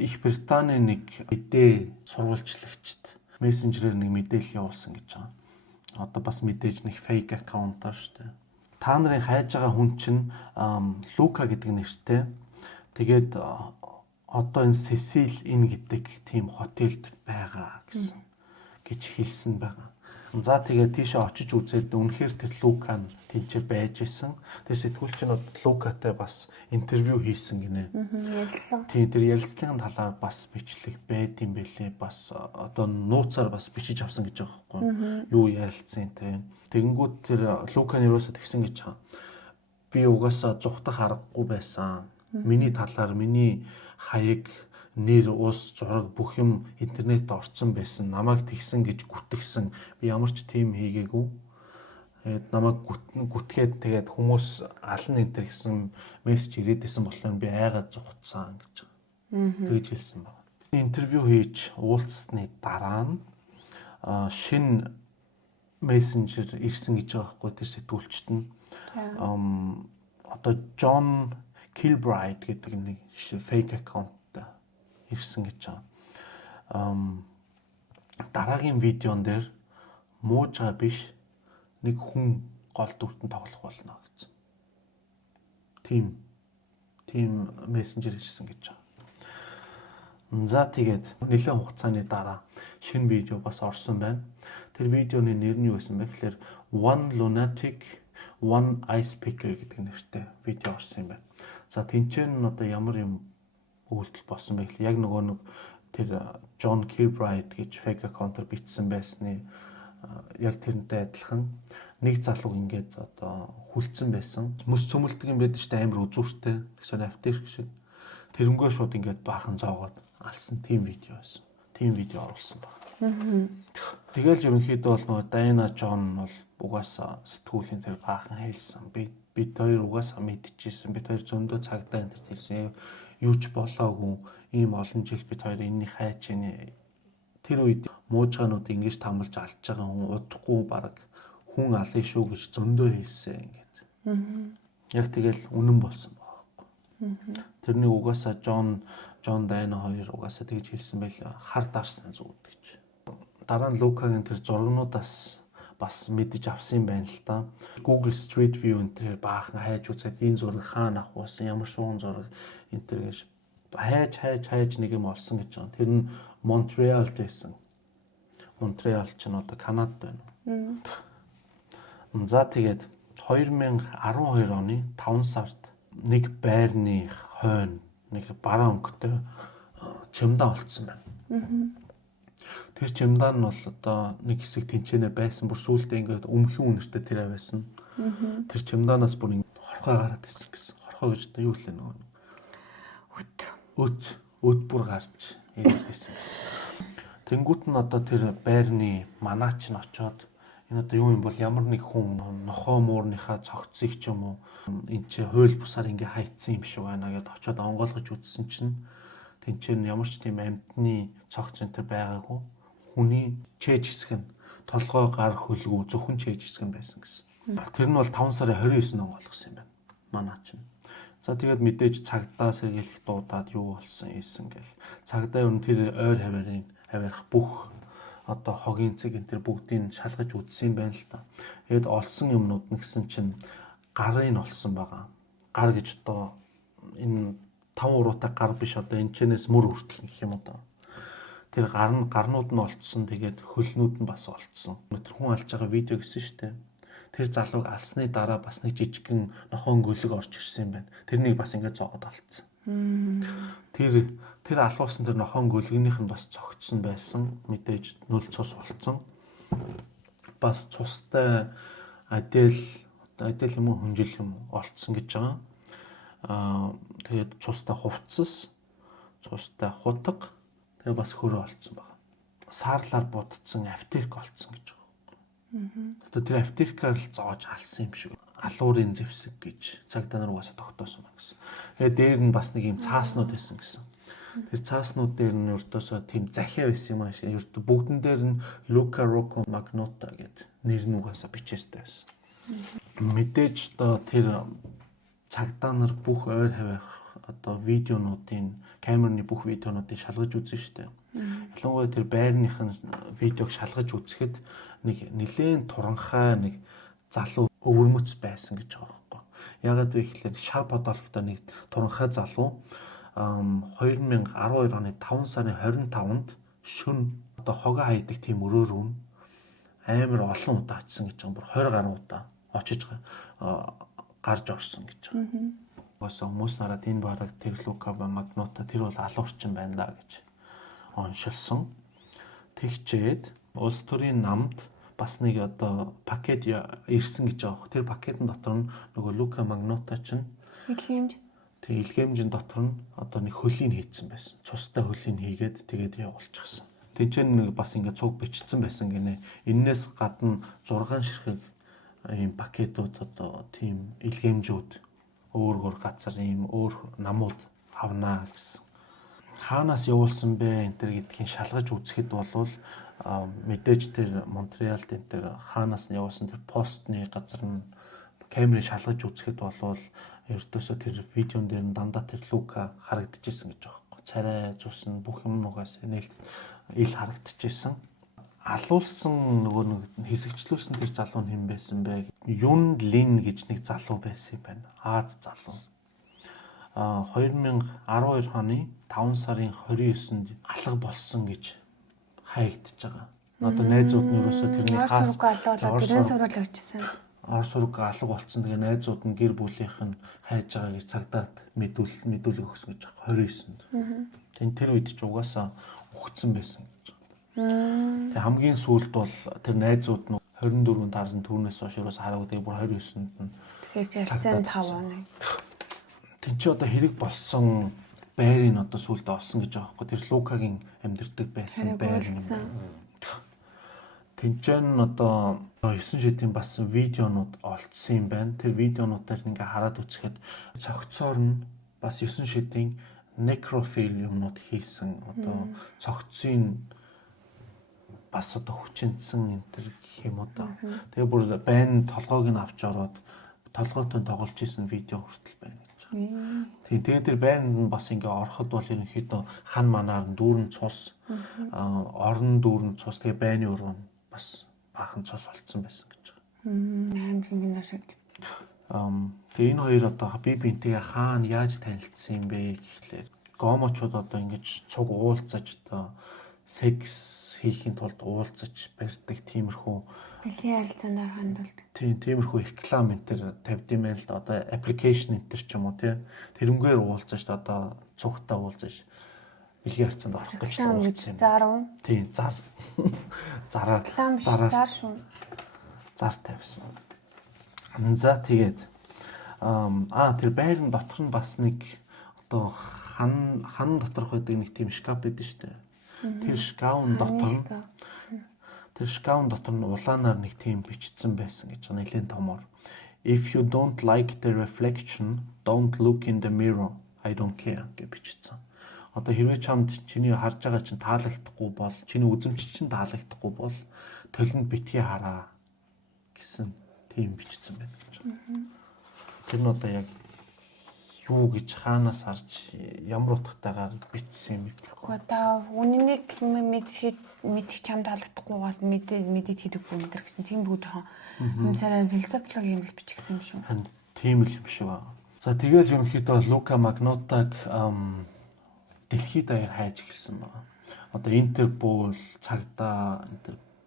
Их Британий нэг мэдээ сурвалжлагчд мессенжерээр нэг мэдээлэл явуулсан гэж байгаа. Одоо бас мэдээж нэг фейк аккаунтаар шүү дээ. Та нарын хайж байгаа хүн чинь Лука гэдэг нэртэй. Тэгээд одоо энэ Сесил ин гэдэг тийм хотелд байгаа гэсэн гэж хэлсэн байгаа. За тэгээд тийшээ очиж үзээд үнэхээр тэр Лука нь тэнцээр байж исэн. Тэр сэтгүүлч нь Лукатай бас интервью хийсэн гинэ. Ярилцлага. Тийм тэр ярилцлагын талаар бас бичлэг байд юм бэлээ. Бас одоо нууцаар бас бичиж авсан гэж байгаа байхгүй юу? Юу ярилцсан тэр. Тэгэнгүүт тэр Лука нэрөөсөө тэгсэн гэж байгаа. би угаасаа зүхтах аргагүй байсан. Миний талаар миний хаяг, нэр, ус, зураг бүх юм интернетд орсон байсан. Намайг тэгсэн гэж гүтгсэн. Би ямар ч тийм хийгээгүй. Тэгээд намайг гүтгээд тэгээд хүмүүс ална энэ төр гэсэн мессеж ирээд исэн болохоор би айгаад зүхтсан гэж байгаа. Тэгж хэлсэн байна. Интервью хийж уулзсны дараа нь шинэ мессенжер ирсэн гэж байгаа байхгүй тэр сэтгүүлчт нь. Одоо John Kilbride гэдэг нэг fake account ирсэн гэж байгаа. Дараагийн видеон дээр муужаа биш нэг хүн гол дүртэн тоглох болно гэсэн. Тийм мессенжер ирсэн гэж байгаа. За тэгээд нэлээд хугацааны дараа шинэ видео бас орсон байна. Тэр видеоны нэр нь юу гэсэн бэ гэхээр One Lunatic One Ice Picker гэдэг нэртэй видео орсон юм байна. За тэнцэн нь одоо ямар юм үйлдэл болсон бэ гэхэл яг нөгөө нэг тэр John Kilbride гэж fake account-оор бичсэн байсны яг тэрнтэй адилхан нэг залуу ингээд одоо хүлцэн байсан. Мөс цөмөлдөг юм байдаг шүү дээ, амар үзүүртэй. Тэгсэн автер шиг. Тэрнгөө шууд ингээд баахан зоогоод алсан тийм видео байсан. Тийм видео оруулсан байна. Тэгэл ерөнхийдөө бол нөгөө Diana John бол угаасаа сэтгүүлийн тэр баахан хэлсэн. Бид хоёр угаасаа мэдчихсэн. Бид хоёр зөндөө цагдаа энэ хэлсэн. Юу ч болоогүй ийм олон жил бид хоёр энэний хайч ийнэ. Тэр үед муужгаанууд ингэж тамалж алж байгаа хүн удахгүй баг хүн алын шүү гэж зөндөө хэлсэн ингээд. Яг тэгэл үнэн болсон байгаа. Тэрний угаасаа John Diana хоёр угаасаа тэгж хэлсэн байл хар дарсан зүуд гэж. Дараа нь Лукагийн тэр зургнуудаас бас мэдэж авсан юм байна л та. Google Street View энэ тэр баахан хайж үзээд энэ зураг хаана авахсан, ямар шуган зураг энэ тэр гэж хайж нэг юм олсон гэж байгаа. Тэр нь Монтреалд байсан. Монтреал ч нь одоо Канадад байна. За тэгээд 2012 оны 5 сард нэг байрны хойно нэг бараа өнгөтэй чемодан олцсон байна. Тэр чемодан нь бол одоо нэг хэсэг тэнцэнэ байсан. Бүр сүүлдээ ингээд өмхөн үнэртэй тэрэ байсан. Тэр чемоданаас бүр хорхоо гараад ирсэн гэсэн. Хорхоо гэж одоо юу хэлээ нөгөө өт бүр гарч ирээд байсан гэсэн. Тэнгүүт нь одоо тэр байрны манаач нь очоод энэ одоо юу юм бол ямар нэг хүн нохоо муурныхаа цогцыг ч юм уу энэ чи хууль бусаар ингээ хайцсан юм шиг байна гэдээ очоод онгойлгож үзсэн чинь тэнцэн ямар ч тийм амьтны цогц энэ байгаагүй. Хүний чээж хэсэг нь толгой гар хөлгүү зөвхөн чээж хэсэг нь байсан гэсэн. Тэр нь бол 5 сарын 29-нд онгойлгосон юм байна. Манаач нь. За тэгээд мэдээж цагдаа сэргийлэх дуудаад юу болсон ийсэн гэл. Цагдаа ер нь тэр ойр хаваарх бүх одоо хогийн цэг энэ тэр бүгдийг шалгаж үзсэн юм байна л та. Тэгэд олсон юмнууд нь гэсэн чинь гарын олсон байгаа. Гар гэж одоо энэ 5 уруутай гар биш одоо энэ чэнэс мөр хүртэл гэх юм одоо. Тэр гарнууд нь олцсон. Тэгээд хөлнүүд нь бас олцсон. Тэр хүн алж байгаа видео гэсэн шүү дээ. Тэр залууг алсны дараа бас нэг жижигхэн нохоон гөлөг орж ирсэн юм байна. Тэрнийг бас ингээд зоогод олцсон. Тэр алуусан тэр нохоон гөлгийнх нь бас цогцсон байсан. Мэдээж нүл цус болцсон. Бас цустай адил юм уу хүнжил юм олцсон гэж байгаа. Тэгээд цустай хувцас, цустай хутга, тэгээд бас хөрөө олцсон байна. Саарлаар будцсан аптек олцсон гэж байгаа. Одоо тэр аптекаар л зоож алсан юм шиг. Алуурын зэвсэг гэж цагдаа нар угаасаа тогтоосон байна гэсэн. Тэгээд дээр нь бас нэг юм цааснууд байсан гэсэн. Тэр цааснууд дээр нь өртөөсөө тийм захиа байсан юм аашаа. Ердөө бүгдэн дээр нь Luca Rocco Magnotta гэдэг нэр нь угаасаа бичээстэй байсан. Мэдээж одоо тэр цагдаа нар бүх ойр хаваарх одоо видеонуудын камерны бүх видеонуудыг шалгаж үзэн штэ. Ялангуяа тэр байрныхын видеог шалгаж үзэхэд нэг нэлээд туранхай нэг залуу өвөрмөц байсан гэж байгаа байхгүй. Ягаад вэ гэхээр шар подолготой нэг туранхай залуу 2012 оны 5 сарын 25-нд шөнө одоо хогоо хайдаг тийм өрөөрөө амар олон удаа очсон гэж байгаа. Бүр 20 гаруй удаа очиж гарч орсон гэж байгаа. Угаасаа хүмүүс нараад энэ бараг тэр Luca Magnotta тэр бол алуурчин байна да гэж оншилсон. Тэгчээд улс төрийн намд бас нэг одоо пакет ирсэн гэж байгаа. Тэр пакетын дотор нь нөгөө Luca Magnotta чинь Илгэмж. тэг илгээмжийн дотор нь одоо нэг хөлийг хийцэн байсан. Цустай хөлийг хийгээд тэгээд явуулчихсан. Тэнцэн нэг бас ингээд цуг бичсэн байсан гинэ. Эннээс гадна 6 ширхэг ийм пакетууд одоо тийм илгээмжүүд өөр газар ийм өөр намууд авнаа гэсэн. Хаанаас явуулсан бэ энэ төр гэдгийг шалгаж үзэхэд болвол мэдээж тэр Монтреалд энэ төр хаанаас нь явуулсан тэр постны газар нь камерыг шалгаж үзэхэд болвол ердөөсөө тэр видеон дээр нь дандаа тэр Лука харагдчихсэн гэж байгаа байхгүй. Царай зусан бүх юм нугаас нээлт ил харагдчихсэн. Алуулсан нөгөө нэг хэсэгчлүүлсэн тэр залуу нь хэн байсан бэ? Юн Лин гэж нэг залуу байсан юм байна. Аз залуу. 2012 оны 5 сарын 29-нд алга болсон гэж хаягдчихж байгаа. Одоо найзууд нь юусоо тэрний хаас тэрний сурвал авчихсан. Орос руу алга болсон. Тэгээ найзууд нь гэр бүлийнх нь хайж байгаа гэж цагдаад мэдүүлэг өгсөн гэж байгаа 29-нд. Тэн тэр үед ч угаасаа ухцсан байсан гэж. Тэгээ хамгийн сүүлд бол тэр найзууд нь 24-нд харсан түүнээс хойш юусоо хараагүй тэгээ бүр 29-нд нь тэгэхээр ялцсан 5 хоног. Тэн чи одоо хэрэг болсон байрыг одоо сүулдэ олсон гэж байгаа байхгүй. Тэр Лукагийн амьдардаг байсан байр юм. Тэнцэн одоо 9 шидийн бас видеонууд олдсон юм байна. Тэр видеонуудаар ингээ хараад үзэхэд цогцоор нь бас 9 шидийн necrophile юмнууд хийсэн. Одоо цогцын бас одоо хүчинцэн энэ төр гэх юм уу да. Тэгээ бүр байн толгойг нь авч ороод толгойтой тоглож исэн видео хүртэл байна. Тэгээд тэр байранд нь бас ингээ ороход бол ерөнхийдөө хан манаар нь дүүрэн цус орон дүүрэн цус тэгээ байны өрөө нь бас баахан цус олцсон байсан гэж байгаа. Аим хингээр шиг. Тэгээ энэ хоёр одоо би бинтэйгээ хаана яаж танилцсан юм бэ гэхлээр гомочууд одоо ингэж цуг уулзаж одоо секс хийхин тулд уулзаж барьдаг тиймэрхүү бэлгийн харилцаанаар хандуулдаг. Тиймэрхүү реклам энэ төр тавьд юм байна л да. Одоо аппликейшн энэ төр ч юм уу тий. Тэрнгээр уулзаж одоо цугтаа уулзаж бэлгийн харьцаанд орох гэж уулзсан юм. Зар уу? Тийм, зар. Зараар зар шүү. Зар тавьсан. За тэгээд тэр байрны дотор нь бас нэг одоо хан доторх байдаг нэг тийм шкаф байдаг шүү дээ. Тэр шкафын дотор нь улаанаар нэг тийм бичсэн байсан гэж байна. Нэлээд томор. If you don't like the reflection, don't look in the mirror. I don't care гэж бичсэн. Одоо хэрвээ чамд чиний харж байгаа чинь таалагдахгүй бол, чиний үзэмж чинь таалагдахгүй бол толинд битгий хараа гэсэн тийм бичсэн байна гэж байна. Тэр нь одоо яг юу гэж хаанаас харж ямар утгатайгаар бичсэн юм бэ? Одоо үнэнийг мэдчих чамд таалагдахгүй бол мэдээд хийдэггүй юм дэр гэсэн тийм бүгд жоохон юм сарай философик юм л бичсэн юм шүү. Тийм л юм шиг байна. За тэгэл ерөнхийдөө Лука Магноттаг дэлхийд даяар хайж эхэлсэн байна. Одоо Интерпол цагдаа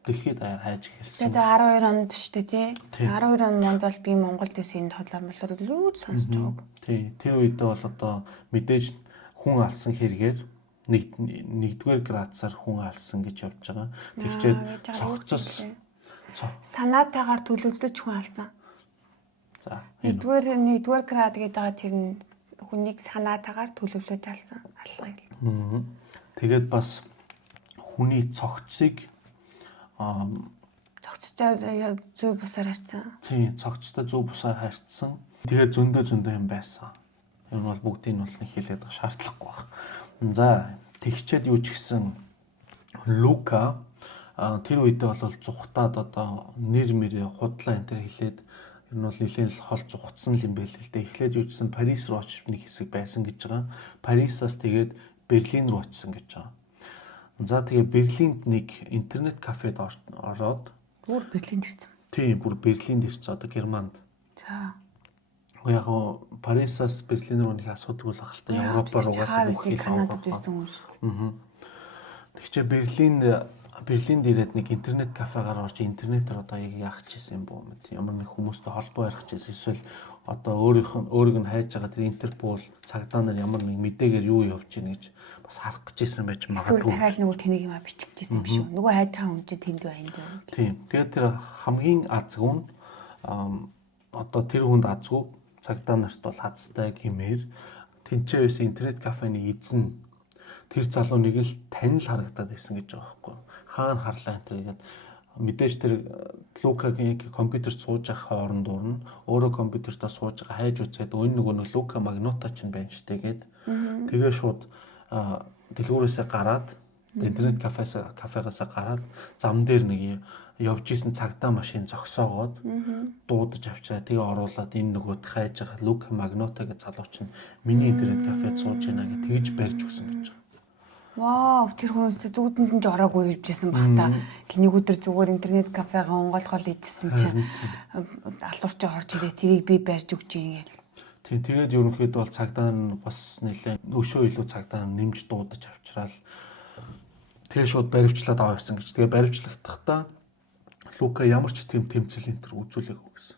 дэлхийд даяар хайж эхэлсэн. Тэгээд 12 онд шүү дээ тий. 12 онд бол би Монголд байсан энэ толоор юу сонсож байгааг. Тий. Тэр үедээ бол одоо мэдээж хүн алсан хэрэгээр нэгдүгээр градусаар хүн алсан гэж явж байгаа. Тэгчээд цогцос санаатаагаар төлөвлөж хүн алсан. За нэгдүгээр град гэдэг байгаа тэр нь хүнийг санаатаагаар төлөвлөж алсан алга. Тэгээд бас хүний цогцыг цогцтой зөв бусаар харьцсан. Тийм, цогцтой зөв бусаар харьцсан. Тэгээд зөндөө юм байсан. Энэ бол бүгдийг нь бол нэг хэлээд байгаа шаардлагагүй байна. За, тэгчээд юу ч гэсэн Лука тэр үедээ бол зүхтаад одоо нэр мэрээ худлаа энэ төр хэлээд ер нь бол нэлийн л хол зүхтсан юм байл л дээ. Эхлээд юу ч гэсэн Парис руу очиж нэг хэсэг байсан гэж байгаа. Парисаас тэгээд Берлин руу очисон гэж байгаа. За тэгээ Берлинд нэг интернет кафед ороод бүр Берлинд ирсэн. Тийм, бүр Берлинд ирсэн одоо Германд. За. Яг Парисаас Берлин руу нэг асуудаг болох л та Европоор угаасаа бүх хэл Канадад байсан хүн шүү. Тэгчээ Берлинд ирээд нэг интернет кафегаар орж интернетээр одоо яг яах гэсэн юм бoo мэт. Ямар нэг хүмүүстэй холбоо ярих гэсэн эсвэл одоо өөрийг нь хайж байгаа тэр Интерпол цагдаа нар ямар нэг мэдээгээр юу явж ийн гэж бас харах гэжсэн байж Эсвэл магадгүй. дахиад нөгөө тэнийг юм бичих гэсэн юм шүү. Нөгөө хайж байгаа хүн чинь тэнд байна дээ. Тийм. Тэгээд тэр хамгийн азгүй нь одоо тэр хүнд азгүй цагдаа нарт бол хазтай гэмээр тэнцээ байсан интернет кафены эзэн тэр залуу нэг л танил харагдаад байсан гэж байгаа байхгүй. Хаана харлаа энэ тэгээд мэдээж тэр Лукагийн компьютерт сууж байгаа хоорондоор нь өөрөө компьютертаа сууж байгаа хайж үзээд энэ нөгөө нэг Лука Магнота ч байна штэ гээд тэгээ шууд дэлгүүрээсээ гараад интернет кафегаасаа гараад зам дээр нэг явж исэн цагдаа машин зогсоогоод дуудаж авчраа тэгээ оруулаад энэ нөгөө хайж байгаа Лука Магнота гэж залууч нь миний интернет кафед сууж байна гэж тэгж барьж өгсөн гэж байгаа. Вау, тэр хүнээс зүудэнд нь ч ороогүй явжсэн баг та. Нэг өдөр зүгээр интернет кафегаа онгойлгол идсэн чинь алуурч орж ирээ тэрийг би барьж өгч юм гээл. Тийм тэгээд ерөнхийдөө бол цагдаа нь бас нэлээ өшөө илүү цагдаа нь нэмж дуудаж авчраал тэгээ шууд баривчлаад аваа явсан гэж. Тэгээ баривчлахдаа Лука ямар ч тийм тэмцэл энэ төр үзүүлээгүй гэсэн.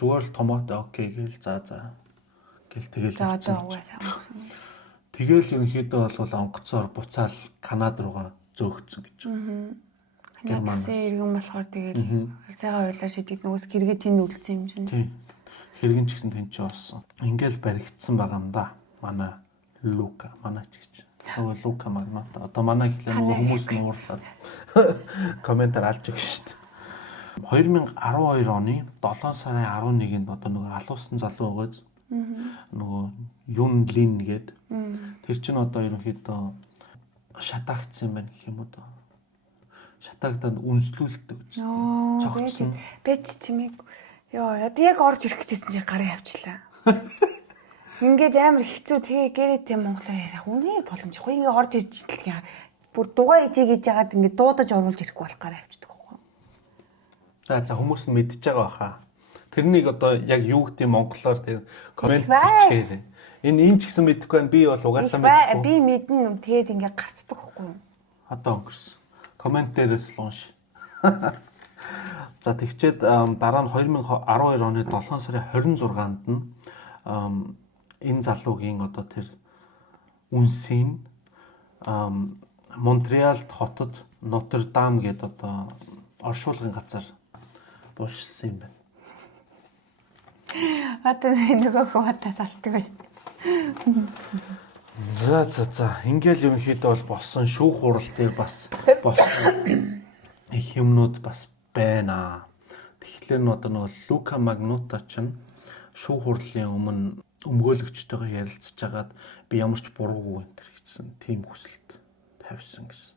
Зүгээр л томот окей гээл за гэл тэгэл угаасаа. Тэгэл ерөнхийдөө бол онгоцоор буцаал Канада руугаа зөөгцсөн гэж. Германаас иргэн болохоор тэгэл сайхан ойлаа шидэг нөгөөс хэрэгээ тэнд үлдсэн юм чинь. Тийм. Хэрэгэн ч гэсэн тэнд ч орсон. Ингээл баригдсан байгаа юм да. Манай Лука, манай ч гэж. Нөгөө Лука Магнота. Одоо манай хэлээ нөгөө хүмүүс нуурлаад комментар алж өгч шүү дээ. 2012 оны 7 сарын 11-нд одоо нөгөө алуусан залуу өгөөд нөгөө Юн Лин гээд тэр чинь одоо ерөнхийдөө шатагдсан байна гэх юм уу даа. Шатагдаад үнслүүлдэг гэж. Цогцсон. Бэд чимээг ёо яг орж ирэх гэжсэн чи гараа явчлаа. Ингээд амар хэцүү тэгээ гэрээтэй монголоор ярих үнээр боломжгүй. Ингээд орж ирж идэлгээ бүр дугаа ижиг гэж яагаад ингээд дуудаж оруулж ирэхгүй болох гараа явчихдаг байхгүй. За хүмүүс нь мэдчихэж байгаа баха. Тэрнийг одоо яг юу гэдэг монголоор тэр комент бичээ. Энэ ч гэсэн мэдэхгүй байна. Би бол угаасаа мэдэхгүй. Би мэднэ. Тэгээд ингээд гарцдаг байхгүй. Одоо өнгөрсөн. Комент дээрээс л унш. За тэгчээд дараа нь 2012 оны 7 сарын 26-нд нь энэ залуугийн одоо тэр үнсийн Монтреалд хотод Нотр-Дам гэдэг одоо оршуулгын газар буушсан юм байна. Одоо нөгөө хөөдөө талтдаг бай. За. Ингээл ерөнхийдөө бол болсон шүүх хурал дээр бас болсон их юмнууд бас байна. Тэгэхээр нь одоо нөгөө Лука Магнота ч шүүх хурлын өмнө өмгөөлөгчтэйгээ ярилцж хагаад би ямар ч буруугүй энэ гэсэн тийм хүсэлт тавьсан гэсэн.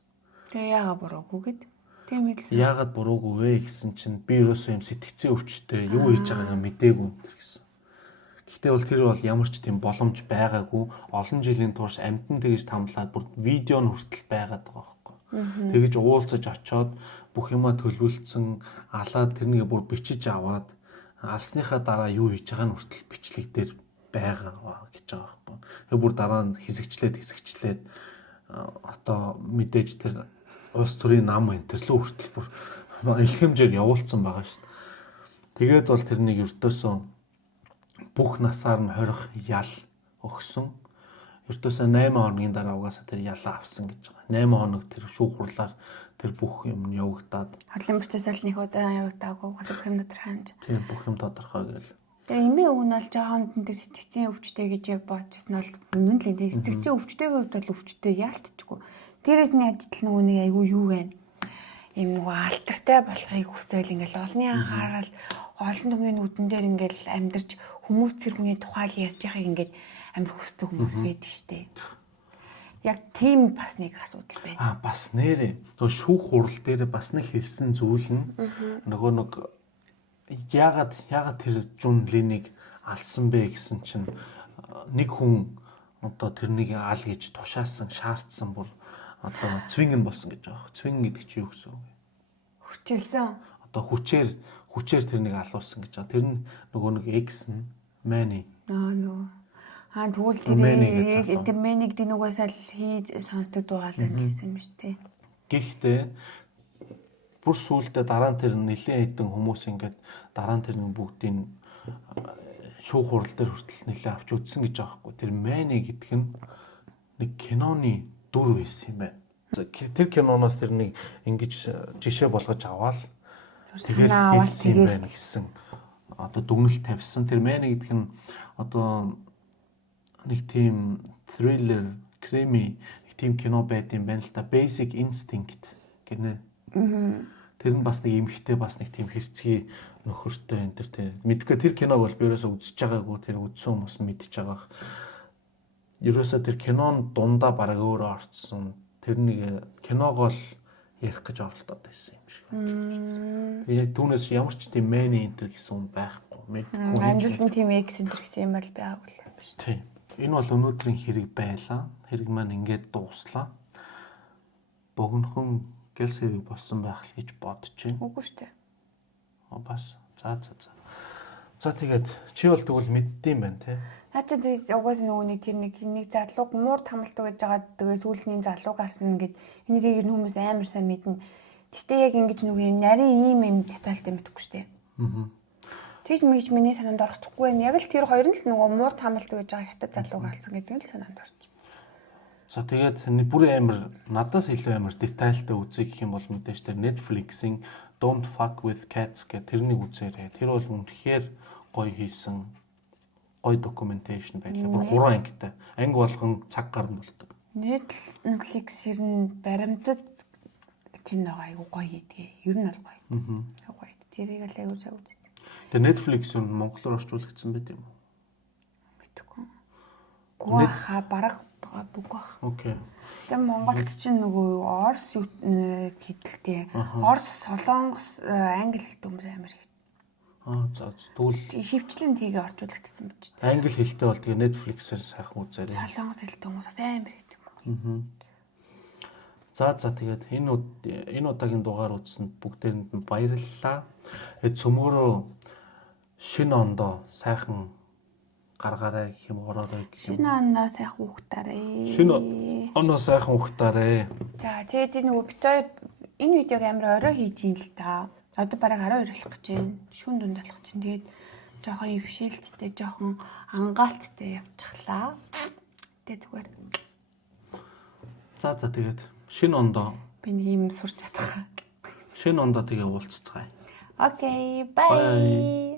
Тэгээ яагаад буруугүй гэд? Тийм хэлсэн. Яагаад буруугүй вэ гэсэн чинь би ерөөсөө юм сэтгцэн өвчтэй юу хийж байгаагаа мдээгүй энэ гэсэн. Гэхдээ бол тэр бол ямар ч тийм боломж байгаагүй. Олон жилийн турш амьтан тэгж тамлаад бүр видео нь хүртэл байгаад байгаа байхгүй. Тэгж уулзаж очоод бүх юмаа төлөвлөсөн алаад тэрнийг бүр бичиж аваад алсныхаа дараа юу хийж байгаа нь хүртэл бичлэг дээр байгаа гэж байгаа байхгүй. Тэгээ бүр дараа нь хэсэгчлээд одоо мэдээж тэр улс төрийн нам энтэрлөө хүртэл бүр их хэмжээр явуулсан байгаа шүү дээ. Тэгээд бол тэрнийг ертөөсөө бүх насаар нь хорих ял өгсөн. Ертөөсөө 8 хоногийн дараа угаасаа тэр ялаа авсан гэж байгаа. 8 хоног тэр шүүх хурлаар тэр бүх юм явагдаад. Хотлон процессал нэг удаа явагдаагүй угаасаа бүх юм тодорхой хэмжээ. Тийм бүх юм тодорхой гэл. Тэгээ эмээ өвн бол жоохон тэр сэтгцийн өвчтэй гэж яг бодчихсон бол үнэн л энэ сэтгцийн өвчтэйгийн хувьд бол өвчтэй яалтчгүй. Дээрээс нь ажил нөгөө нэг айгүй юу вэ? Ийм нөгөө алтартай болохыг хүсэл ингээл олонний анхаарал олон түмний нүдэн дээр ингээл амьдарч хүмүүс тэр хүний тухай ярьж байгааг ингээд амар хүсдэг хүмүүс байдаг штеп. Яг тийм бас нэг асуудал байна. Бас нэрээ. Нөгөө шүүх хурал дээр бас нэг хэлсэн зүйл нь нөгөө нэг яагаад тэр Жун Линийг алсан бэ гэсэн чинь нэг хүн одоо тэрнийг ал гэж тушаасан, шаардсан бүр одоо цвингэн болсон гэж байгаа. Цвингэн гэдэг чинь юу гэсэн үг вэ? Хүчилсэн. Одоо хүчээр тэрнийг алуулсан гэж байгаа. Тэр нь нөгөө нэг X нь Mani. Тэгвэл тэр Мэнийг динугасаа сонсдог дуугаалаа гэсэн юм шүү дээ. Гэхдээ бүр сүүлдээ дараа нь тэр нэлийн хэдэн хүмүүс ингээд дараа нь тэр нэг бүгдийн шүүх хурал дээр хүртэл нэлээ авч үзсэн гэж байгаа хгүй. Тэр Мани гэдг нь нэг киноны дүр байсан юм байна. Тэр киноноос тэр нэг ингэж жишээ болгож аваад тэгэл хэлсэн юм байна гэсэн одоо дүгнэлт тавьсан. Тэр Мани гэдэг нь одоо нэг тийм thriller, крими нэг тийм кино байд юм байна л да. Basic Instinct гэнэ. Тэр нь бас нэг эмхтэй бас нэг тийм хэрцгий нөхөртэй энэ тэр мэдгүй тэр киног бол би ерөөсөө үзэж байгаагүй тэр үзсэн хүмүүс мэдж байгаа. Ерөөсөө тэр кинон дундаа бараг өөрөө орцсон. Тэр нэг киног л ярих гэж оролдоод байсан юм шиг. Тэгээд түүнээс ямар ч тийм Mani Enter гэсэн юм байхгүй. Мэдгүй. Амжилтын тийм X Enter гэсэн юм бол байгаагүй юм биш. Тийм. Энэ бол өнөөдрийн хэрэг байлаа. Хэрэг маань ингээд дууслаа. Богинохон гялс хэрэг болсон байх л гэж бодож байна. Үгүй шүү дээ. Бас. За тэгээд чи бол тэгвэл мэддэм байна те. Наа чи тэгээд угаас нөгөө нэг залууг муур тамалдаг гэж байгаа. Тэгээд сүүлний залуу гарсан ингээд энэрийг нь хүмүүс амар сайн мэднэ. Гэтэ яг ингэж нөгөө юм нарийн ийм детальтай мэдхгүй шүү дээ. Тэгж мэгж миний санаанд орчихгүй байна. Яг л тэр хоёр нь л нөгөө муур тамалдаг гэж байгаа хятад залууг алсан гэдэг нь л санаанд орчих. За тэгээд бүр амар надаас илүү амар детальтай үзье гэх юм бол мэдээж тэр Netflix-ийн Don't Fuck with Cats гэх тэрнийг үзээрэй. Тэр бол үнэхээр гоё хийсэн гоё documentation байлаа. Бүр 3 ангитай. Анги болгон цаг гарна болдог. Netflix ер нь баримтат кино айгу гоё хийдгээ. Ер нь бол гоё. Гоё. Тэрийг л айгу сайн үздэг. Тэгээ Netflix нь монголоор орчуулагдсан байт юм уу? Мэдгүй. Гуаха бараг бүг баг. Окей. Тэгээ Монголд чинь нөгөө Орос хэдэлтэй. Орос, Солонгос, Англи хэлтэй хүмүүс амар их. За тэгвэл хөвчлэн тийг орчуулагдсан байж тээ. Англи хэлтэй бол тэгээ Netflix-ээр сайхан үзээрэй. Солонгос хэлтэй хүмүүс бас амар их юм. За тэгээд энэ удаагийн дугаар үзсэнд бүгдээрэнд нь баярлалаа. Цөмөөрөө шинэ ондоо сайхан гаргаарай гэх юм ороорой гэх юм. Шинэ оноо сайхан ухтаарай. Шинэ оноо сайхан ухтаарай. За тэгээд нөгөө бит хоёр энэ видеог амар орой хийж ийн л та. Одоо бараг 12 болох гэж байна. Шүүн дунд болох чинь тэгээд жоохон өвшилттэй, жоохон ангаалттай явчихлаа. Тэгээд зүгээр. За тэгээд шинэ ондоо Би нэг юм сурч чадах. шинэ ондоо тэгээ уулзцгаая. Окей, bye.